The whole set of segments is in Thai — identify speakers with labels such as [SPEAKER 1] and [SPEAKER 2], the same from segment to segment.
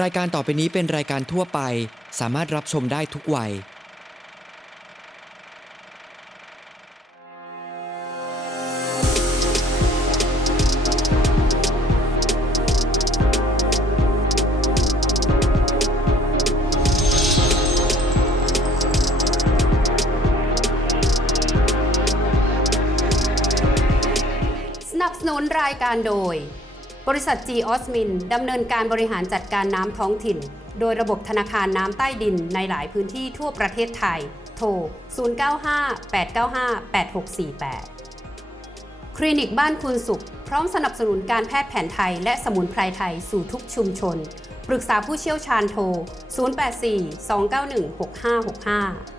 [SPEAKER 1] รายการต่อไปนี้เป็นรายการทั่วไป สามารถรับชมได้ทุกวัย
[SPEAKER 2] สนับสนุนรายการโดย บริษัท G ออสมินดำเนินการบริหารจัดการน้ำท้องถิ่น โดยระบบธนาคารน้ำใต้ดินในหลายพื้นที่ทั่วประเทศไทย โทร 095-895-8648 คลินิกบ้านคุณสุข พร้อมสนับสนุนการแพทย์แผนไทยและสมุนไพรไทยสู่ทุกชุมชน ปรึกษาผู้เชี่ยวชาญโทร 084-291-6565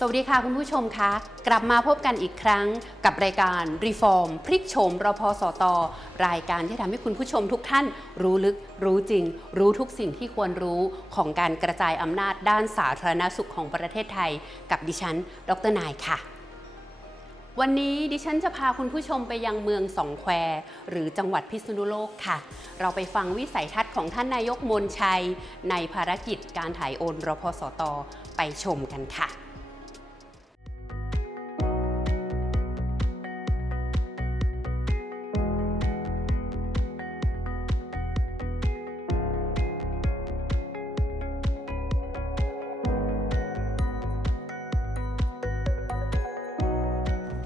[SPEAKER 2] สวัสดีค่ะคุณผู้ชมคะกลับมาพบกันอีกครั้งกับรายการ Reform พลิกโฉมรพสต รายการที่ทำให้คุณผู้ชมทุกท่านรู้ลึก รู้จริง รู้ทุกสิ่งที่ควรรู้ของการกระจายอำนาจด้านสาธารณสุขของประเทศไทย กับดิฉัน ดรนายค่ะ วันนี้ดิฉันจะพาคุณผู้ชมไปยังเมืองสองแควหรือจังหวัดพิษณุโลกค่ะ เราไปฟังวิสัยทัศน์ของท่านนายกมนชัย ในภารกิจการถ่ายโอนรพสต ไปชมกันค่ะ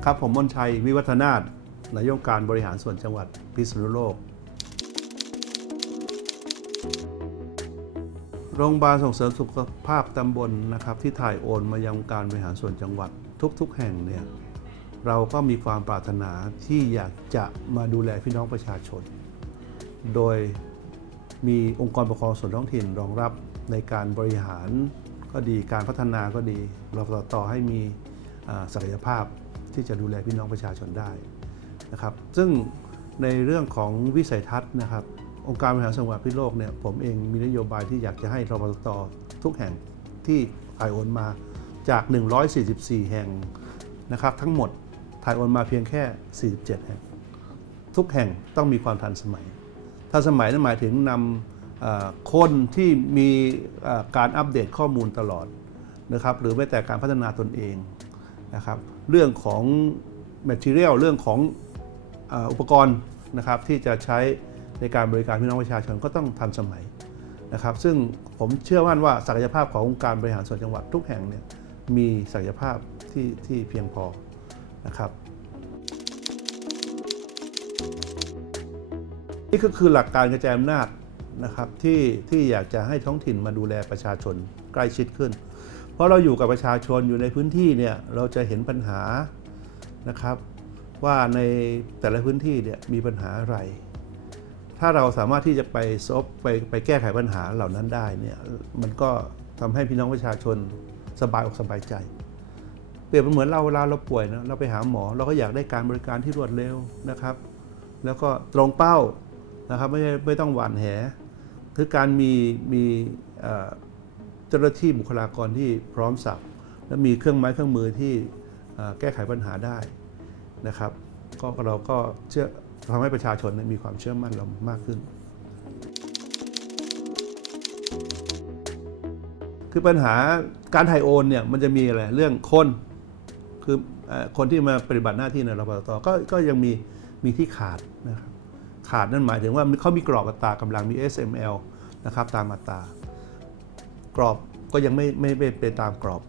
[SPEAKER 3] ครับผมมนชัยวิวัฒนาถนายกการบริหารส่วนจังหวัดพิษณุโลก โรงพยาบาลส่งเสริมสุขภาพตำบลนะครับ ที่ถ่ายโอนมายังการบริหารส่วนจังหวัดทุกๆ แห่งเนี่ยเราก็มีความปรารถนาที่อยากจะมาดูแลพี่น้องประชาชน โดยมีองค์กรปกครองส่วนท้องถิ่นรองรับในการบริหารก็ดีการพัฒนาก็ดี เราต่อให้มีศักยภาพ ที่จะดูแลพี่น้องประชาชนได้นะครับซึ่งในเรื่องของวิสัยทัศน์นะครับ องค์การบริหารส่วนจังหวัดพิษโลกเนี่ยผมเองมีนโยบายที่อยากจะให้รพสตทุกแห่งที่ถ่ายโอนมาจาก 144 แห่งนะครับทั้งหมดถ่ายโอนมาเพียงแค่ 47 แห่ง ทุกแห่งต้องมีความทันสมัยทันสมัยนั้นหมายถึงนำคนที่มีการอัปเดตข้อมูลตลอดนะครับหรือแม้แต่การพัฒนาตนเอง นะครับเรื่องของ material เรื่องของอ่ออุปกรณ์นะครับที่จะใช้ในการบริการพี่น้องประชาชนก็ต้องทันสมัยนะครับซึ่งผมเชื่อมั่นว่าศักยภาพขององค์การบริหารส่วนจังหวัดทุกแห่งเนี่ยมีศักยภาพที่ที่เพียงพอนะครับนี่ก็คือหลักการกระจายอำนาจนะครับที่ที่อยากจะให้ท้องถิ่นมาดูแลประชาชนใกล้ชิดขึ้น เพราะเราอยู่กับประชาชนอยู่ในพื้นที่เนี่ยเราจะเห็นปัญหานะครับ ว่าในแต่ละพื้นที่เนี่ยมีปัญหาอะไร ถ้าเราสามารถที่จะไปซบไปไปแก้ไขปัญหาเหล่านั้นได้เนี่ยมันก็ทำให้พี่น้องประชาชนสบายอกสบายใจ เปรียบเหมือนเราเวลาเราป่วยนะเราไปหาหมอเราก็อยากได้การบริการที่รวดเร็วนะครับ แล้วก็ตรงเป้านะครับไม่ไม่ต้องหวานแหคือการมีมี จ้าหน้าที่บุคลากรที่พร้อมสับและมีเครื่องไม้เครื่องมือที่แก้ไขปัญหาได้นะครับ ก็เราก็เชื่อทำให้ประชาชนมีความเชื่อมั่นเรามากขึ้น คือปัญหาการถ่ายโอนเนี่ยมันจะมีอะไรเรื่องคนคือคนที่มาปฏิบัติหน้าที่ในรพตก็ก็ยังมีมีที่ขาดนะครับขาดนั่นหมายถึงว่าเขามีกรอบอัตรากำลังมี SML นะครับตามอัตรา กรอบก็ยังไม่ไม่ไม่เป็นตามกรอบ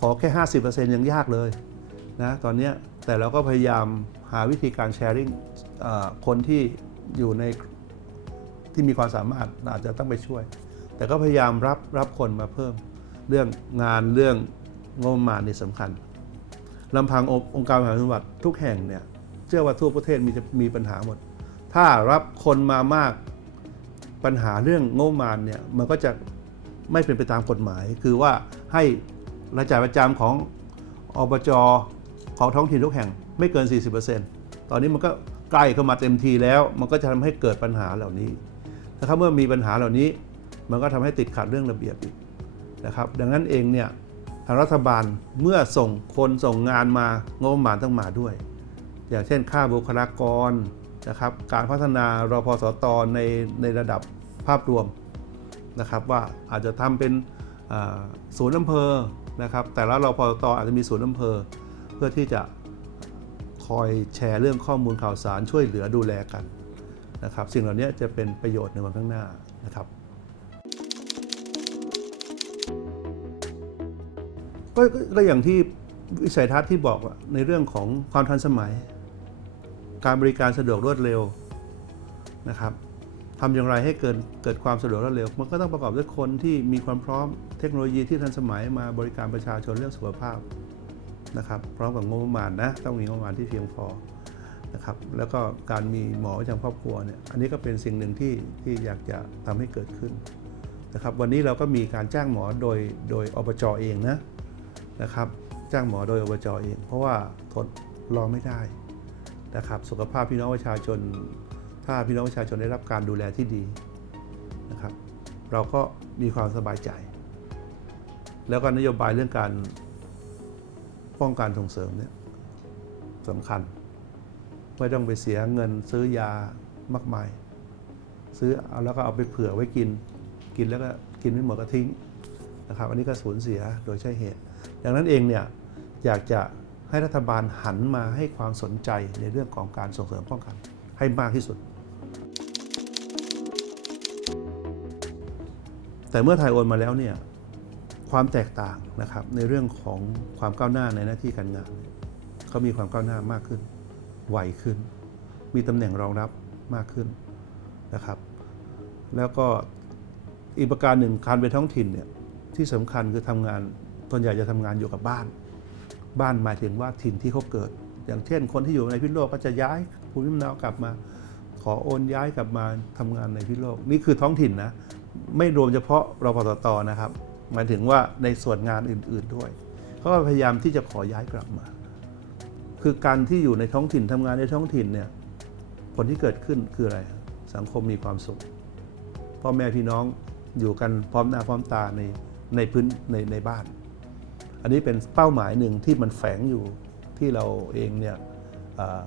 [SPEAKER 3] ขอแค่ 50%ยังยากเลยนะตอนนี้แต่เราก็พยายามหาวิธีการแชร์ริ่งคนที่อยู่ในที่มีความสามารถอาจจะต้องไปช่วย แต่ก็พยายามรับรับคนมาเพิ่ม เรื่องงานเรื่องงบประมาณนี่สำคัญลำพังองค์องค์การบริหารจังหวัดทุกแห่งเนี่ยเชื่อว่าทั่วประเทศมีจะมีปัญหาหมด ถ้ารับคนมามากปัญหาเรื่องงบประมาณเนี่ยมันก็จะ ไม่เป็นไปตามกฎหมาย คือว่าให้รายจ่ายประจำของอบจของท้องถิ่นทุกแห่งไม่เกิน 40%ตอนนี้มันก็ใกล้เข้ามาเต็มทีแล้ว มันก็จะทำให้เกิดปัญหาเหล่านี้นะครับเมื่อมีปัญหาเหล่านี้ มันก็ทำให้ติดขัดเรื่องระเบียบอีกนะครับ ดังนั้นเองเนี่ยทางรัฐบาลเมื่อส่งคนส่งงานมางบประมาณต้องมาด้วย อย่างเช่น ค่าบุคลากรนะครับการพัฒนารพสตในในระดับภาพรวม นะครับว่าอาจจะทำเป็นศูนย์อำเภอนะครับแต่ละรพสตอาจจะมีศูนย์อำเภอ เพื่อที่จะคอยแชร์เรื่องข้อมูลข่าวสารช่วยเหลือดูแลกันนะครับสิ่งเหล่านี้จะเป็นประโยชน์ในวันข้างหน้านะครับก็ก็อย่างที่วิสัยทัศน์ที่บอกในเรื่องของความทันสมัย การบริการสะดวกรวดเร็วนะครับ ทำอย่างไรให้เกิดเกิดความสะดวกรวดเร็ว มันก็ต้องประกอบด้วยคนที่มีความพร้อมเทคโนโลยีที่ทันสมัยมาบริการประชาชนเรื่องสุขภาพนะครับ พร้อมกับงบประมาณนะต้องมีงบประมาณที่เพียงพอนะครับแล้วก็การมีหมอประจำครอบครัวเนี่ยอันนี้ก็เป็นสิ่งหนึ่งที่ที่อยากจะทำให้เกิดขึ้นนะครับ วันนี้เราก็มีการจ้างหมอโดยโดยอบจเองนะนะครับ จ้างหมอโดยอบจเอง เพราะว่าทนรอไม่ได้นะครับ สุขภาพพี่น้องประชาชน ถ้าพี่น้องประชาชนได้รับการดูแลที่ดีนะครับ เราก็มีความสบายใจ แล้วก็นโยบายเรื่องการป้องกันส่งเสริมเนี่ยสำคัญ ไม่ต้องไปเสียเงินซื้อยามากมาย ซื้อเอาแล้วก็เอาไปเผื่อไว้กิน กินแล้วก็กินไม่หมดก็ทิ้งนะครับอันนี้ก็สูญเสียโดยใช่เหตุ ดังนั้นเองเนี่ยอยากจะให้รัฐบาลหันมาให้ความสนใจในเรื่องของการส่งเสริมป้องกันให้มากที่สุด แต่เมื่อไทยโอนมาแล้วเนี่ยความแตกต่างนะครับในเรื่องของความก้าวหน้าในหน้าที่การงานเขามีความก้าวหน้ามากขึ้นไวขึ้น มีตำแหน่งรองรับมากขึ้นนะครับ แล้วก็อีกประการหนึ่งการเป็นท้องถิ่นเนี่ยที่สำคัญคือทำงานส่วนใหญ่จะทำงานอยู่กับบ้าน บ้านหมายถึงว่าถิ่นที่เขาเกิด อย่างเช่น คนที่อยู่ในพิษโลกก็จะย้ายภูมิลำเนากลับมา ขอโอนย้ายกลับมาทำงานในพิษโลกนี่คือท้องถิ่นนะ ไม่รวมเฉพาะรพตตนะครับหมายถึงว่าในส่วนงานอื่น ๆด้วยเขาก็พยายามที่จะขอย้ายกลับมา คือการที่อยู่ในท้องถิ่นทำงานในท้องถิ่นเนี่ยผลที่เกิดขึ้นคืออะไร สังคมมีความสุขพ่อแม่พี่น้องอยู่กันพร้อมหน้าพร้อมตาในในพื้นในในบ้าน อันนี้เป็นเป้าหมายหนึ่งที่มันแฝงอยู่ที่เราเองเนี่ยอา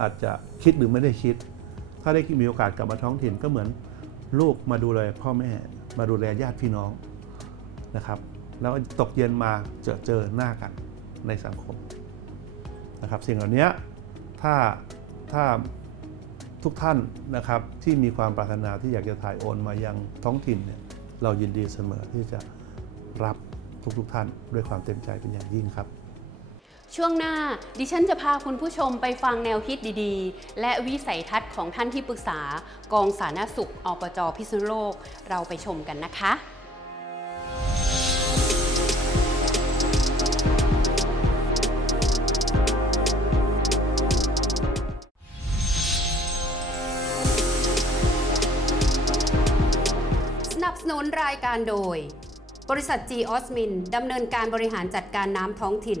[SPEAKER 3] อาจจะคิดหรือไม่ได้คิด ถ้าได้มีโอกาสกลับมาท้องถิ่นก็เหมือน ลูกมาดูแลพ่อแม่ มาดูแลญาติพี่น้องนะครับ แล้วตกเย็นมาเจอเจอหน้ากันในสังคมนะครับ สิ่งเหล่านี้ถ้าถ้าทุกท่านนะครับที่มีความปรารถนาที่อยากจะถ่ายโอนมายังท้องถิ่นเนี่ยเรายินดีเสมอที่จะรับทุกๆทท่านด้วยความเต็มใจเป็นอย่างยิ่งครับ
[SPEAKER 2] ช่วงหน้าดิฉันจะพาคุณผู้ชมไปฟังแนวคิดดีๆ และวิสัยทัศน์ของท่านที่ปรึกษากองสาธารณสุขอปจพิษณุโลก เราไปชมกันนะคะสนับสนุนรายการโดย บริษัท G o s m i n ดำเนินการบริหารจัดการน้ำท้องถิ่น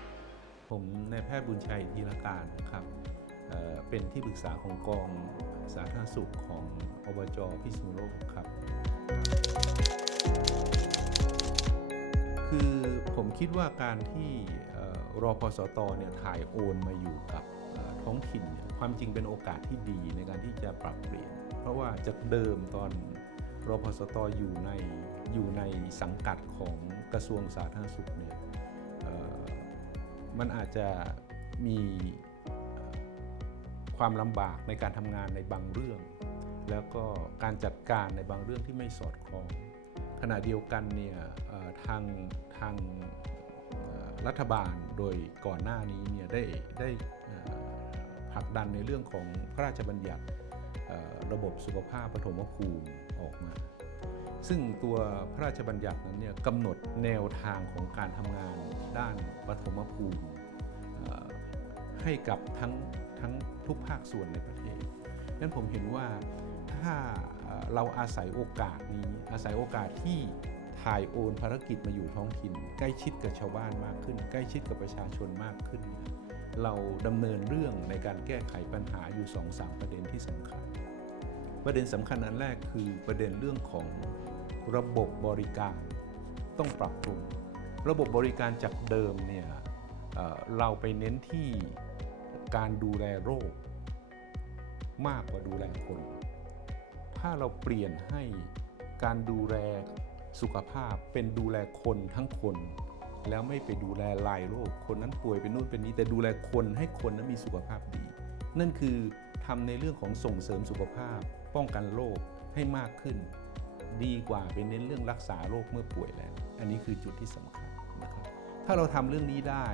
[SPEAKER 4] ผมนายแพทย์บุญชัยธีรการนะครับเเป็นที่ปรึกษาของกองสาธารณสุขของอบจพิษณุโลกครับ คือผมคิดว่าการที่เอ่อรอพสตเนี่ยถ่ายโอนมาอยู่กับท้องถิ่นเนี่ยความจริงเป็นโอกาสที่ดีในการที่จะปรับเปลี่ยน เพราะว่าจากเดิมตอนรอพสตอยู่ในอยู่ในสังกัดของกระทรวงสาธารณสุขเนี่ย มันอาจจะมีความลำบากในการทำงานในบางเรื่อง แล้วก็การจัดการในบางเรื่องที่ไม่สอดคล้อง ขณะเดียวกันเนี่ยทางทางรัฐบาลโดยก่อนหน้านี้เนี่ยได้ได้ผลักดันในเรื่องของพระราชบัญญัติระบบสุขภาพปฐมภูมิออกมา ซึ่งตัวพระราชบัญญัตินั้นเนี่ยกำหนดแนวทางของการทำงาน ด้านปฐมภูมิให้กับทั้งทั้งทุกภาคส่วนในประเทศนั้นผมเห็นว่าถ้าเราอาศัยโอกาสนี้อาศัยโอกาสที่ถ่ายโอนภารกิจมาอยู่ท้องถิ่น ใกล้ชิดกับชาวบ้านมากขึ้น ใกล้ชิดกับประชาชนมากขึ้น เราดำเนินเรื่องในการแก้ไขปัญหาอยู่2-3ประเด็นที่สำคัญ ประเด็นสำคัญอันแรกคือประเด็นเรื่องของระบบบริการต้องปรับปรุง ระบบบริการจากเดิมเนี่ยเเราไปเน้นที่การดูแลโรค มากกว่าดูแลคน ถ้าเราเปลี่ยนให้การดูแลสุขภาพเป็นดูแลคนทั้งคน แล้วไม่ไปดูแลลายโรค คนนั้นป่วยเป็นนู่นเป็นนี้แต่ดูแลคนให้คนนั้นมีสุขภาพดี นั่นคือทำในเรื่องของส่งเสริมสุขภาพ ป้องกันโรคให้มากขึ้น ดีกว่าไปเน้นเรื่องรักษาโรคเมื่อป่วยแล้ว อันนี้คือจุดที่สำคัญ ถ้าเราทำเรื่องนี้ได้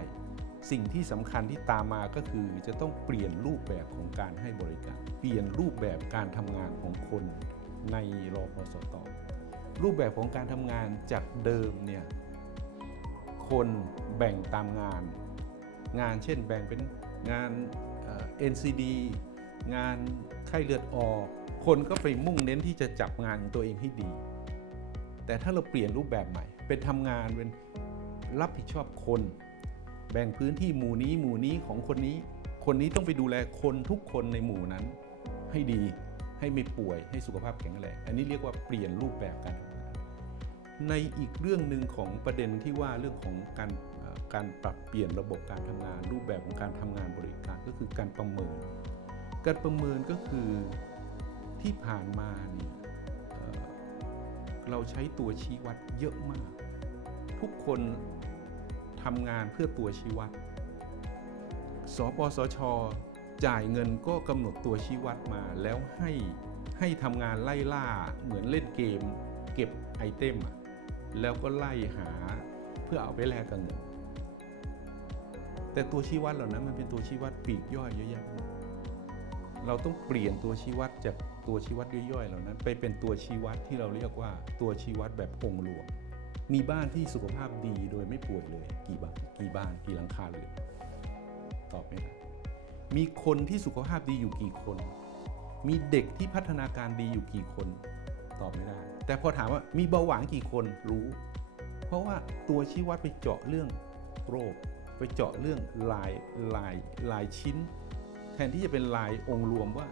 [SPEAKER 4] สิ่งที่สำคัญที่ตามมาก็คือจะต้องเปลี่ยนรูปแบบของการให้บริการ เปลี่ยนรูปแบบการทำงานของคนในรอพสตรูปแบบของการทำงานจากเดิมเนี่ยคนแบ่งตามงาน งานเช่นแบ่งเป็นงานเอ่อ NCD งานไข้เลือดออก คนก็ไปมุ่งเน้นที่จะจับงานของตัวเองให้ดี แต่ถ้าเราเปลี่ยนรูปแบบใหม่ เป็นทำงานเป็น รับผิดชอบคน แบ่งพื้นที่หมู่นี้หมู่นี้ของคนนี้ คนนี้ต้องไปดูแลคนทุกคนในหมู่นั้น ให้ดีให้ไม่ป่วยให้สุขภาพแข็งแรงอันนี้เรียกว่าเปลี่ยนรูปแบบการทำงานในอีกเรื่องหนึ่งของประเด็นที่ว่าเรื่องของการการปรับเปลี่ยนระบบการทำงาน รูปแบบของการทำงานบริการก็คือการประเมิน การประเมินก็คือที่ผ่านมาเนี่ยเราใช้ตัวชี้วัดเยอะมาก ทุกคนทำงานเพื่อตัวชี้วัด สปสช จ่ายเงินก็กำหนดตัวชี้วัดมา แล้วให้ให้ทำงานไล่ล่าเหมือนเล่นเกม เก็บไอเทมแล้วก็ไล่หาเพื่อเอาไปแลกกับเงิน แต่ตัวชี้วัดเหล่านั้นมันเป็นตัวชี้วัดปีกย่อยเยอะแยะเราต้องเปลี่ยนตัวชี้วัดจากตัวชี้วัดย่อยๆ เหล่านั้น ไปเป็นตัวชี้วัดที่เราเรียกว่าตัวชี้วัดแบบองค์รวม มีบ้านที่สุขภาพดีโดยไม่ป่วยเลย กี่บ้านกี่บ้านกี่หลังคาเรือนตอบไม่ได้มีคนที่สุขภาพดีอยู่กี่คน มีเด็กที่พัฒนาการดีอยู่กี่คน ตอบไม่ได้ แต่พอถามว่ามีเบาหวานกี่คนรู้ เพราะว่าตัวชี้วัดไปเจาะเรื่องโรคไปเจาะเรื่องลายลายลายชิ้น แทนที่จะเป็นลายองค์รวมว่า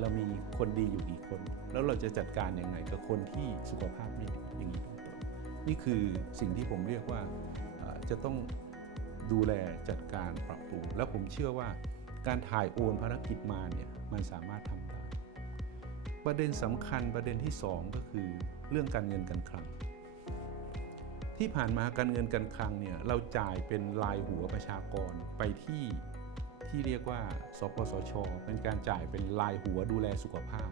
[SPEAKER 4] เรามีคนดีอยู่กี่คน แล้วเราจะจัดการยังไงกับคนที่สุขภาพไม่ดีอย่างนี้ นี่คือสิ่งที่ผมเรียกว่าจะต้องดูแลจัดการปรับปรุง แล้วผมเชื่อว่าการถ่ายโอนภารกิจมาเนี่ยมันสามารถทำได้ ประเด็นสำคัญประเด็นที่ 2 ก็คือเรื่องการเงินการคลัง ที่ผ่านมาการเงินการคลังเนี่ยเราจ่ายเป็นรายหัวประชากรไปที่ที่เรียกว่า สปสช เป็นการจ่ายเป็นรายหัวดูแลสุขภาพ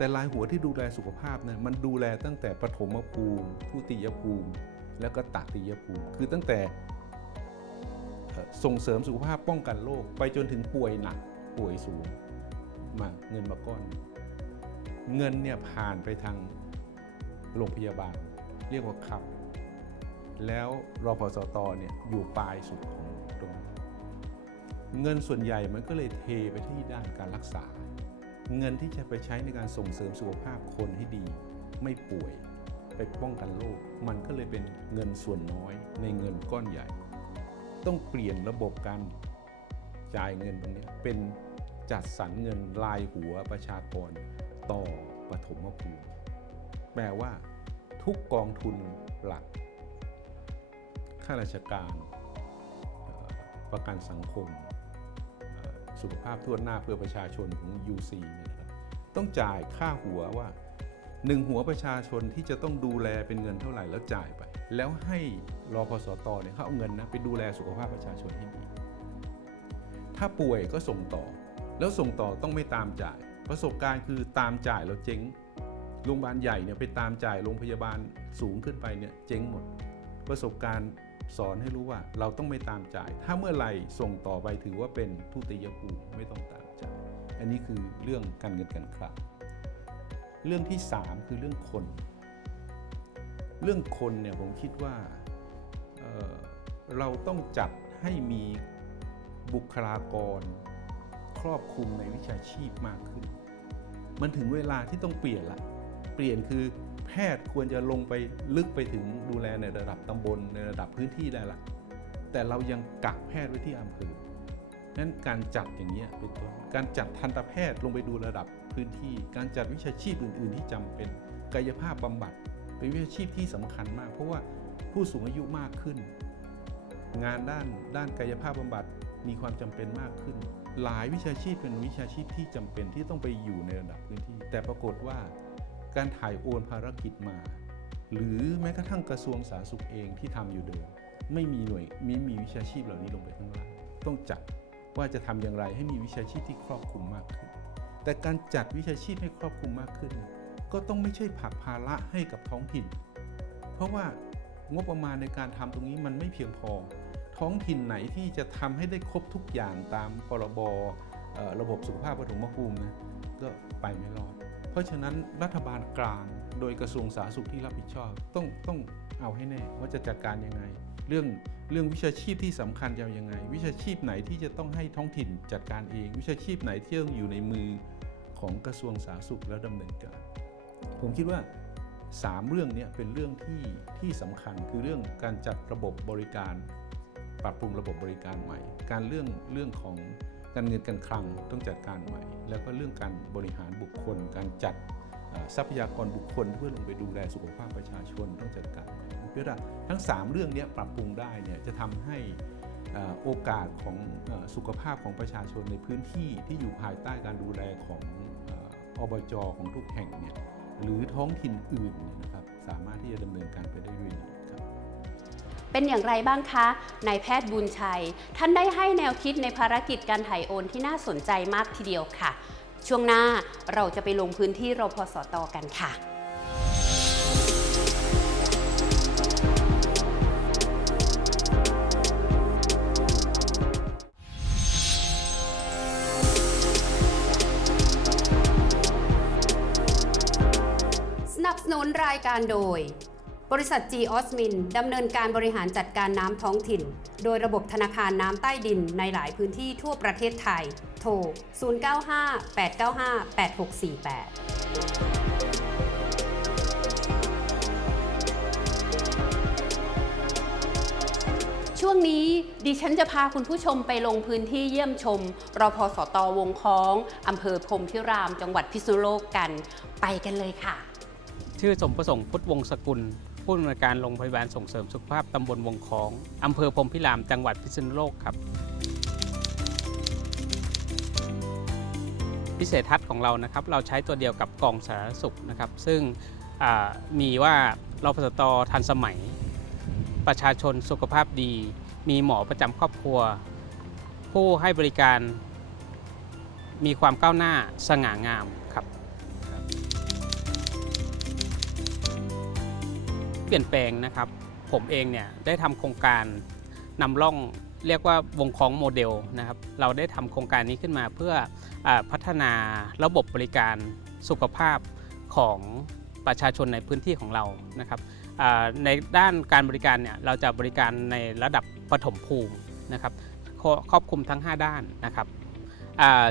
[SPEAKER 4] แต่รายหัวที่ดูแลสุขภาพเนี่ยมันดูแลตั้งแต่ปฐมภูมิทุติยภูมิ แล้วก็ตติยภูมิ คือตั้งแต่ส่งเสริมสุขภาพป้องกันโรคไปจนถึงป่วยหนักป่วยสูงมาเงินมาก้อน เงินเนี่ยผ่านไปทางโรงพยาบาล เรียกว่าคับ แล้วรอพสตเนี่ยอยู่ปลายสุดของตรงเงินส่วนใหญ่มันก็เลยเทไปที่ด้านการรักษา เงินที่จะไปใช้ในการส่งเสริมสุขภาพคนให้ดี ไม่ป่วยไปป้องกันโรคมันก็เลยเป็นเงินส่วนน้อยในเงินก้อนใหญ่ ต้องเปลี่ยนระบบการจ่ายเงินตรงนี้เป็นจัดสรรเงินรายหัวประชากรต่อปฐมภูมิแปลว่า ทุกกองทุนหลัก ข้าราชการประกันสังคม สุขภาพทั่วหน้าเพื่อประชาชนของ UC เนี่ยนะครับต้องจ่ายค่าหัวว่าหนึ่งหัวประชาชนที่จะต้องดูแลเป็นเงินเท่าไหร่แล้วจ่ายไป แล้วให้รอพสตเนี่ยเขาเอาเงินนะไปดูแลสุขภาพประชาชนให้ดีถ้าป่วยก็ส่งต่อ แล้วส่งต่อต้องไม่ตามจ่าย ประสบการณ์คือตามจ่ายแล้วเจ๊งโรงพยาบาลใหญ่เนี่ยไปตามจ่ายโรงพยาบาลสูงขึ้นไปเนี่ยเจ๊งหมด ประสบการณ์ สอนให้รู้ว่าเราต้องไม่ตามจ่าย ถ้าเมื่อไหร่ส่งต่อไปถือว่าเป็นทุติยภูมิไม่ต้องตามจ่าย อันนี้คือเรื่องการเงินการคลังเรื่องที่ 3 คือเรื่องคน เรื่องคนเนี่ยผมคิดว่าเเราต้องจัดให้มีบุคลากร ครอบคลุมในวิชาชีพมากขึ้น มันถึงเวลาที่ต้องเปลี่ยนละ เปลี่ยนคือ พทย์ควรจะลงไปลึกไปถึงดูแลในระดับตำบลในระดับพื้นที่ได้ละแต่เรายังกักแพทย์ไว้ที่อำเภอนั้นการจัดอย่างนี้เป็นต้นการจัดทันตแพทย์ลงไปดูระดับพื้นที่ การจัดวิชาชีพอื่น ๆ ที่จำเป็นกายภาพบำบัด เป็นวิชาชีพที่สำคัญมาก เพราะว่าผู้สูงอายุมากขึ้น งานด้านด้านกายภาพบำบัดมีความจำเป็นมากขึ้น หลายวิชาชีพเป็นวิชาชีพที่จำเป็นที่ต้องไปอยู่ในระดับพื้นที่ แต่ปรากฏว่า การถ่ายโอนภารกิจมา หรือแม้กระทั่งกระทรวงสาธารณสุขเองที่ทำอยู่เดิม ไม่มีหน่วยม่มีวิชาชีพเหล่านี้ลงไปข้างล่างต้องจัดว่าจะทำอย่างไรให้มีวิชาชีพที่ครอบคลุมมากขึ้น แต่การจัดวิชาชีพให้ครอบคลุมมากขึ้น ก็ต้องไม่ใช่ผลักภาระให้กับท้องถิ่น เพราะว่างบประมาณในการทำตรงนี้มันไม่เพียงพอ ท้องถิ่นไหนที่จะทำให้ได้ครบทุกอย่างตามพรบระบบสุขภาพปฐมภูมินะก็ไปไม่รอด เพราะฉะนั้นรัฐบาลกลางโดยกระทรวงสาธารณสุขที่รับผิดชอบ ต้องต้องเอาให้แน่ว่าจะจัดการยังไง เรื่องเรื่องวิชาชีพที่สำคัญจะยังไง วิชาชีพไหนที่จะต้องให้ท้องถิ่นจัดการเอง วิชาชีพไหนที่ต้องอยู่ในมือของกระทรวงสาธารณสุขแล้วดำเนินการ ผมคิดว่า 3 เรื่องนี้เป็นเรื่องที่ที่สำคัญคือเรื่องการจัดระบบบริการ ปรับปรุงระบบบริการใหม่ การเรื่องเรื่องของ การเงินการคลังต้องจัดการใหม่ แล้วก็เรื่องการบริหารบุคคล การจัดทรัพยากรบุคคลเพื่อลงไปดูแลสุขภาพประชาชนต้องจัดการใหม่ผมคิดว่าทั้ง 3 เรื่องนี้ปรับปรุงได้เนี่ยจะทำให้โอกาสของสุขภาพของประชาชนในพื้นที่ที่อยู่ภายใต้การดูแลของอบจของทุกแห่งเนี่ยหรือท้องถิ่นอื่นนนะครับสามารถที่จะดำเนินการไปได้ด้วยดี
[SPEAKER 2] เป็นอย่างไรบ้างคะ นายแพทย์บุญชัย ท่านได้ให้แนวคิดในภารกิจการถ่ายโอนที่น่าสนใจมากทีเดียวค่ะ ช่วงหน้าเราจะไปลงพื้นที่รพสตกันค่ะสนับสนุนรายการโดย บริษัท G o s m i n ดำเนินการบริหารจัดการน้ำท้องถิ่น โดยระบบธนาคารน้ำใต้ดินในหลายพื้นที่ทั่วประเทศไทย โทร 095 895 8648ช่วงนี้ดิฉันจะพาคุณผู้ชมไปลงพื้นที่เยี่ยมชมรพสตวงคล้องอำเภอพรหมพิราม จังหวัดพิษณุโลกกัน ไปกันเลยค่ะ
[SPEAKER 5] ชื่อสมประสงค์พุทธวงศกุล ผู้อำนวยการโรงพยาบาลส่งเสริมสุขภาพตำบลวงคองอำเภอพรมพิรามจังหวัดพิษณุโลกครับ พิเศษทัศน์ของเรานะครับ เราใช้ตัวเดียวกับกองสาธารณสุขนะครับ ซึ่งมีว่ารพสตทันสมัย ประชาชนสุขภาพดี มีหมอประจำครอบครัว ผู้ให้บริการมีความก้าวหน้าสง่างาม เปลี่ยนแปลงนะครับ ผมเองเนี่ยได้ทำโครงการนำร่องเรียกว่าวงคล้องโมเดลนะครับ เราได้ทำโครงการนี้ขึ้นมาเพื่ออพัฒนาระบบบริการสุขภาพของประชาชนในพื้นที่ของเรานะครับในด้านการบริการเนี่ยเราจะบริการในระดับปฐมภูมินะครับครอบคลุมทั้ง 5 ด้านนะครับ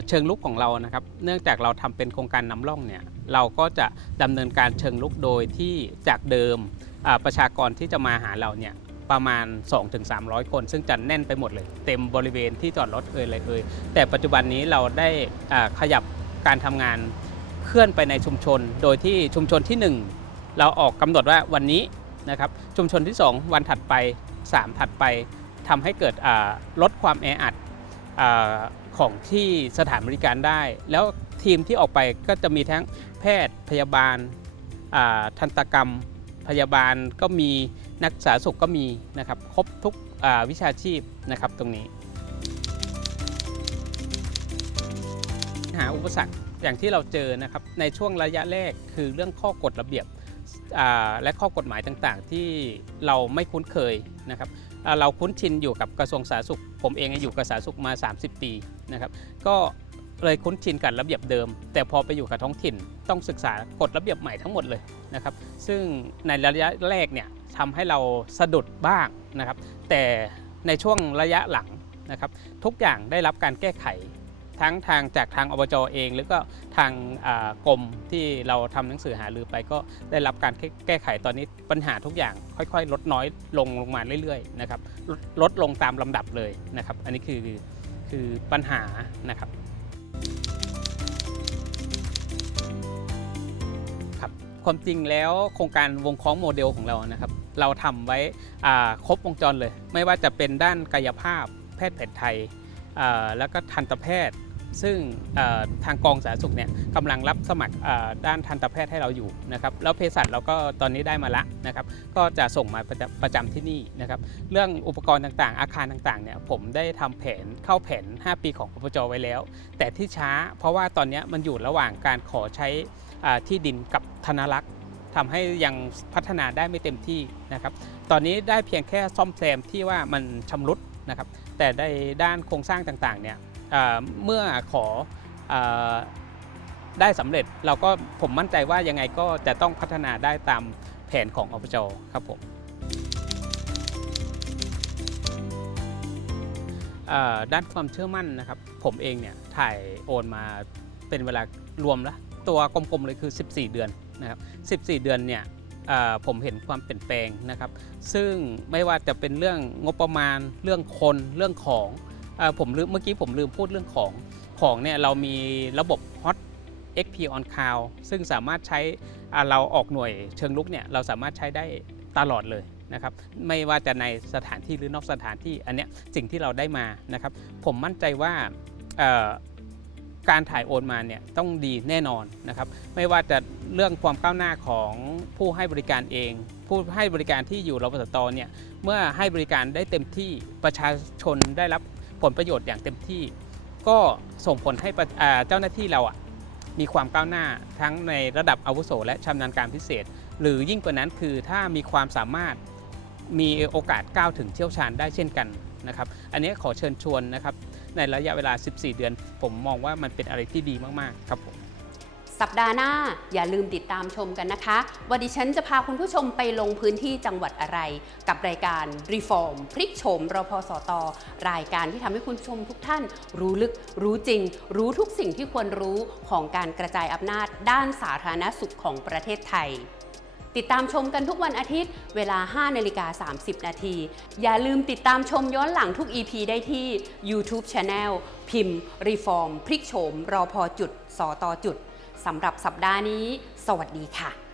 [SPEAKER 5] เชิงลุกของเรานะครับ เนื่องจากเราทำเป็นโครงการนำร่องเนี่ยเราก็จะดำเนินการเชิงลุกโดยที่จากเดิม ประชากรที่จะมาหาเราเนี่ยประมาณ 2-300 คน ซึ่งจะแน่นไปหมดเลย เต็มบริเวณที่จอดรถเอ่ยอะไรเอ่ยแต่ปัจจุบันนี้เราได้ขยับการทำงานเคลื่อนไปในชุมชน โดยที่ชุมชนที่ 1 เราออกกำหนดว่าวันนี้นะครับชุมชนที่ 2 วันถัดไป 3 ถัดไปทำให้เกิดลดความแออัดอของที่สถานบริการได้ แล้วทีมที่ออกไปก็จะมีทั้งแพทย์พยาบาลาทันตกรรม พยาบาลก็มีนักสาธารณสุขก็มีนะครับครบทุกวิชาชีพนะครับตรงนี้ หาอุปสรรคอย่างที่เราเจอนะครับในช่วงระยะแรกคือเรื่องข้อกฎระเบียบและข้อกฎหมายต่างๆ ที่เราไม่คุ้นเคยนะครับเราคุ้นชินอยู่กับกระทรวงสาธารณสุข ผมเองอยู่กับสาธารณสุขมา 30 ปีนะครับก็ เลยคุ้นชินกับระเบียบเดิม แต่พอไปอยู่กับท้องถิ่นต้องศึกษากฎระเบียบใหม่ทั้งหมดเลยนะครับ ซึ่งในระยะแรกเนี่ยทำให้เราสะดุดบ้างนะครับ แต่ในช่วงระยะหลังนะครับทุกอย่างได้รับการแก้ไขทั้งทางจากทางอบจเองหรือก็ทางกรมที่เราทำหนังสือหารือไปก็ได้รับการแก้ไขตอนนี้ปัญหาทุกอย่างค่อยๆ ลดน้อยลงลงมาเรื่อยๆนะครับลดลดลงตามลำดับเลยนะครับ อันนี้คือคือปัญหานะครับ ความจริงแล้วโครงการวงคล้องโมเดลของเรานะครับ เราทำไว้ครบวงจรเลย ไม่ว่าจะเป็นด้านกายภาพ แพทย์แผนไทยแล้วก็ทันตแพทย์ ซึ่งทางกองสาธารณสุขเนี่ยกำลังรับสมัครด้านทันตแพทย์ให้เราอยู่นะครับแล้วเภสัชเราก็ตอนนี้ได้มาละนะครับ ก็จะส่งมาประจำประจำที่นี่นะครับ เรื่องอุปกรณ์ต่างๆ อาคารต่างๆเนี่ยผมได้ทำแผนเข้าแผน 5 ปีของปปจไว้แล้ว แต่ที่ช้าเพราะว่าตอนนี้มันอยู่ระหว่างการขอใช้ที่ดินกับ ธนรักษ์ทำให้ยังพัฒนาได้ไม่เต็มที่นะครับ ตอนนี้ได้เพียงแค่ซ่อมแซมที่ว่ามันชำรุดนะครับ แต่ในด้านโครงสร้างต่างๆเนี่ยเมื่อขออได้สำเร็จเราก็ผมมั่นใจว่ายังไงก็จะต้องพัฒนาได้ตามแผนของอบจครับผมด้านความเชื่อมั่นนะครับ ผมเองเนี่ยถ่ายโอนมาเป็นเวลารวมแล้วตัวกลมๆเลยคือ 14 เดือน นะครับ14 เดือนเนี่ยผมเห็นความเปลี่ยนแปลงนะครับ ซึ่งไม่ว่าจะเป็นเรื่องงบประมาณ เรื่องคนเรื่องของอผมลืมเมื่อกี้ผมลืมพูดเรื่องของของเนี่ยเรามีระบบ Hot XP on Cloud ซึ่งสามารถใช้เราออกหน่วยเชิงลุกเนี่ยเราสามารถใช้ได้ตลอดเลยนะครับไม่ว่าจะในสถานที่หรือนอกสถานที่อันเนี้ยสิ่งที่เราได้มานะครับผมมั่นใจว่า การถ่ายโอนมาเนี่ยต้องดีแน่นอนนะครับ ไม่ว่าจะเรื่องความก้าวหน้าของผู้ให้บริการเอง ผู้ให้บริการที่อยู่รพสตเนี่ยเมื่อให้บริการได้เต็มที่ประชาชนได้รับผลประโยชน์อย่างเต็มที่ ก็ส่งผลให้เจ้าหน้าที่เราอะมีความก้าวหน้าทั้งในระดับอาวุโส และชำนาญการพิเศษ หรือยิ่งกว่านั้นคือถ้ามีความสามารถมีโอกาสก้าวถึงเชี่ยวชาญได้เช่นกันนะครับ อันนี้ขอเชิญชวนนะครับ ในระยะเวลา 14 เดือน ผมมองว่ามันเป็นอะไรที่ดีมากๆ ครับผม
[SPEAKER 2] สัปดาห์หน้าอย่าลืมติดตามชมกันนะคะว่าดิฉันจะพาคุณผู้ชมไปลงพื้นที่จังหวัดอะไร กับรายการ Reform พลิกโฉมรพสต รายการที่ทำให้คุณผู้ชมทุกท่าน รู้ลึก รู้จริง รู้ทุกสิ่งที่ควรรู้ของการกระจายอำนาจด้านสาธารณสุขของประเทศไทย ติดตามชมกันทุกวันอาทิตย์ เวลา 5นาฬิกา30 นาที อย่าลืมติดตามชมย้อนหลังทุก EP ได้ที่ YouTube Channel พิมพ์ Reform พลิกโฉมรอพอจุดสอตอจุดสำหรับสัปดาห์นี้ สวัสดีค่ะ